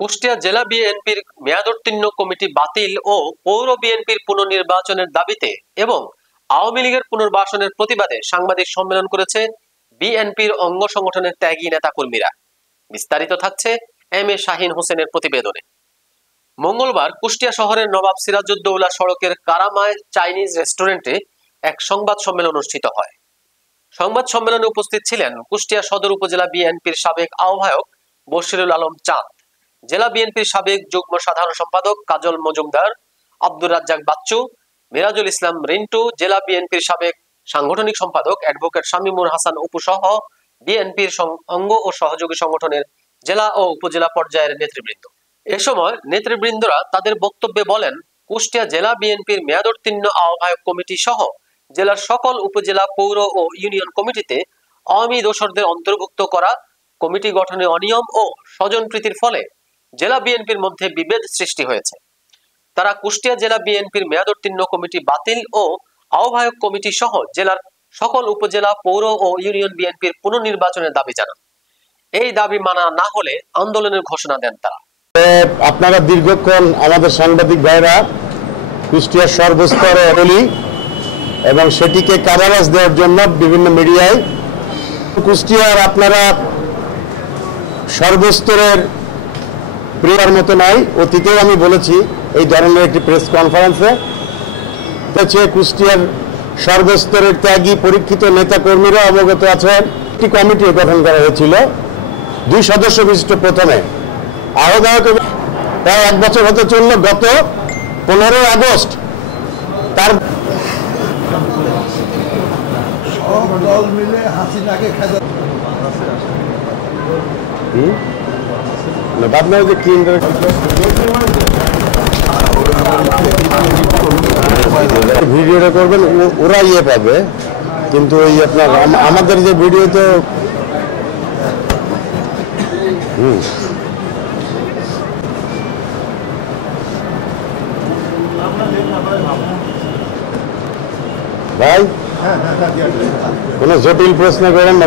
কুষ্টিয়া জেলা বিএনপির মেয়াদোত্তীর্ণ কমিটি বাতিল ও পৌর বিএনপির পুনর্নির্বাচনের দাবিতে এবং আওয়ামী লীগের পুনর্বাসনের প্রতিবাদে সাংবাদিক সম্মেলন করেছে বিএনপির অঙ্গ সংগঠনের ত্যাগী নেতাকর্মীরা। বিস্তারিত থাকছে এম এ শাহিন হোসেনের প্রতিবেদনে। মঙ্গলবার কুষ্টিয়া শহরের নবাব সিরাজউদ্দৌলা সড়কের কারামায় চাইনিজ রেস্টুরেন্টে এক সংবাদ সম্মেলন অনুষ্ঠিত হয়। সংবাদ সম্মেলনে উপস্থিত ছিলেন কুষ্টিয়া সদর উপজেলা বিএনপির সাবেক আহ্বায়ক বশিরুল আলম চাঁদ, জেলা বিএনপির সাবেক যুগ্ম সাধারণ সম্পাদক কাজল মজুমদার, আব্দুর রাজ্জাক বাচ্চু, মিরাজুল ইসলাম রিন্টু, জেলা বিএনপির সাবেক সাংগঠনিক সম্পাদক অ্যাডভোকেট শামীমুর হাসান অপু সহ বিএনপির অঙ্গ ও সহযোগী সংগঠনের জেলা ও উপজেলা পর্যায়ের নেতৃবৃন্দ। এ সময় নেতৃবৃন্দরা তাদের বক্তব্যে বলেন, কুষ্টিয়া জেলা বিএনপির মেয়াদোত্তীর্ণ আহ্বায়ক কমিটি সহ জেলার সকল উপজেলা, পৌর ও ইউনিয়ন কমিটিতে আওয়ামী দোসরদের অন্তর্ভুক্ত করা কমিটি গঠনে অনিয়ম ও স্বজনপ্রীতির ফলে জেলা বিএনপির মধ্যে বিভেদ সৃষ্টি হয়েছে। তারা কুষ্টিয়া জেলা বিএনপির মেয়াদোত্তীর্ণ কমিটি বাতিল ও আহ্বায়ক কমিটি সহ জেলার সকল উপজেলা, পৌর ও ইউনিয়ন বিএনপির পুনর্নির্বাচনের দাবি জানান। এই দাবি মানা না হলে আন্দোলনের ঘোষণা দেন তারা। আপনারা দীর্ঘক্ষণ আমাদের সাংবাদিক ভাইরা কুষ্টিয়ার সর্বস্তরে বলি এবং সেটিকে কাভারেজ দেওয়ার জন্য বিভিন্ন মিডিয়ায় কুষ্টিয়ার আপনারা সর্বস্তরের প্রিয়ার মতো নয়। অতীতেও আমি বলেছি এই ধরনের একটি প্রেস কনফারেন্সে, কুষ্টিয়ার সর্বস্তরের ত্যাগী পরীক্ষিত নেতা কর্মীরা অবগত আছেন। একটি কমিটি গঠন করা হয়েছিল 2 সদস্য বিশিষ্ট। প্রথমে আহ্বায়ক প্রায় 1 বছর হতে চলল, গত 15 আগস্ট তার সব দল মিলে হাসিনাকে ভিডিওটা করবেন, ওরা ইয়ে পাবে, কিন্তু ওই আপনার আমাদের যে ভিডিও তো ভাই কোনো জটিল প্রশ্ন করেন না।